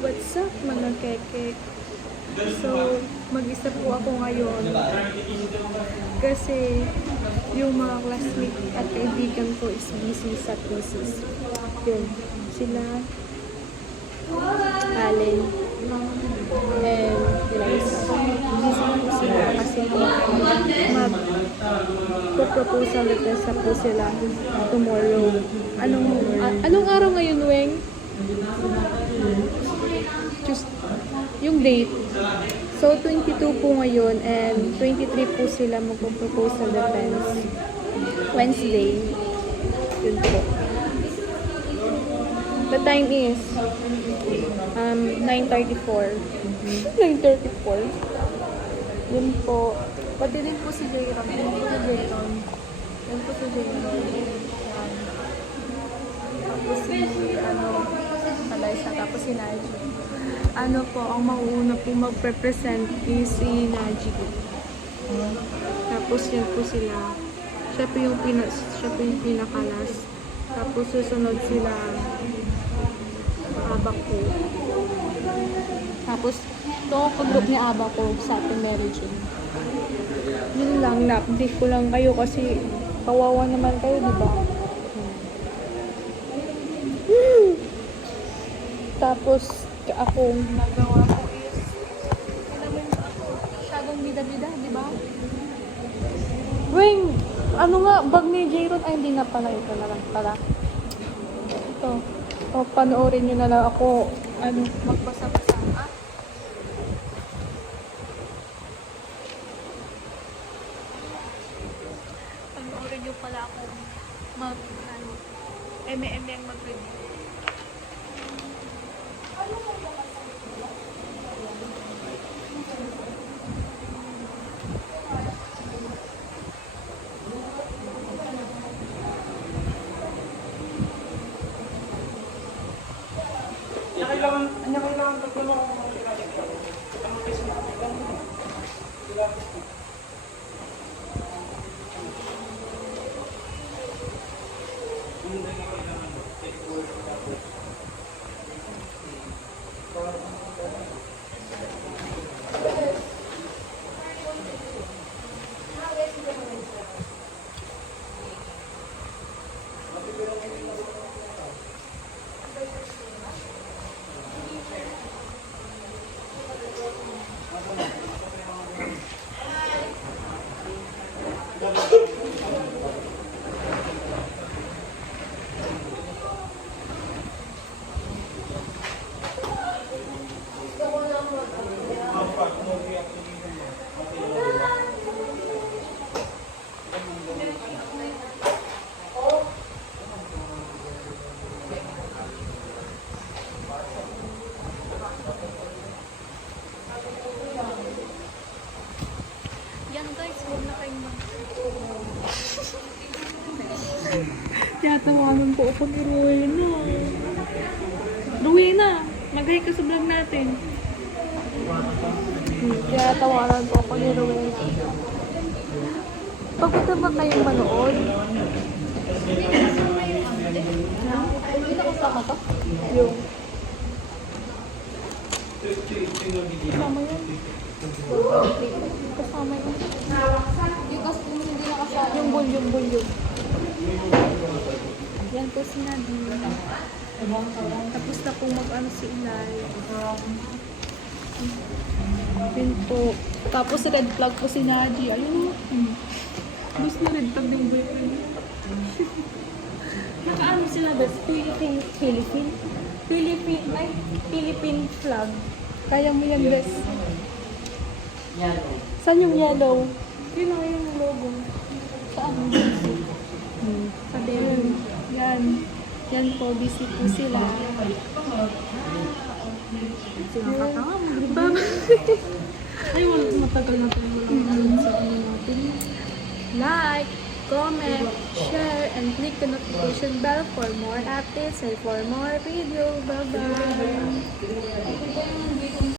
What's up mga kekek? So, mag-isa po ako ngayon kasi yung mga classmate at kaibigan ko is busy sa thesis. Yun, sila Allen and Grace. Busy po sila kasi mag-proposal request po sila tomorrow. Anong araw ngayon, Weng? Just yung date. So, 22 po ngayon and 23 po sila magpo-propose sa defense. Wednesday. Yun po. The time is 9:34. 9:34. Yun po. Pati din po si Jayron. Yun po si Jayron. Yun po si Jayron. Tapos si Malaysa. Tapos si Naji. Ano po, ang mauuna po magpe-present is si Naji. Tapos yan po sila. Siya po yung pinakalas. Tapos susunod sila Abaco. Tapos ito ako group ni Abaco sa ating Mary Jane. Yun lang, na-update ko lang kayo kasi kawawa naman kayo, di ba? Tapos ako nagawa ko is naman ako masyadong bida-bida, di ba? Weng, ano nga, bag ni Jayron, ay hindi nga pala, ito na lang pala. Ito, panoorin nyo na lang ako, magbasa-basa. Panoorin nyo pala ako eme-eme ang mag-review. Kailangan pagtulong ko mga pinagigyan. Ang kasi nakakailan mo. Silapis ko. Hindi na kailangan mo. Take work tapos. Yan guys, huwag na kayong Tiyatawanan po ako ni Rowena. Rowena, mag-hi ka sa vlog natin. Tiyatawanan po ako ni Rowena. Pagod na ba kayong manood? Hindi na kasama to? Yung. Kasama yan. Kasama yun. Yung hindi nakasama. Yung bulyong. Yan po si Nadine. Tapos na po mag-ano si Ilay. Yun po. Tapos red flag po si Naji. Ayun o. Gusto na red flag yung boyfriend. Nakaano sila ba? Philippine flag. Kaya mo yan, best. Yellow. Saan yung yellow? Yun na yung logo. Saan? Sabi yun. Yan. Yan po, busy po sila. Ay, matagal na tayo walang sa ano natin. Like, comment, share, and click the notification bell for more updates and for more video. Bye-bye!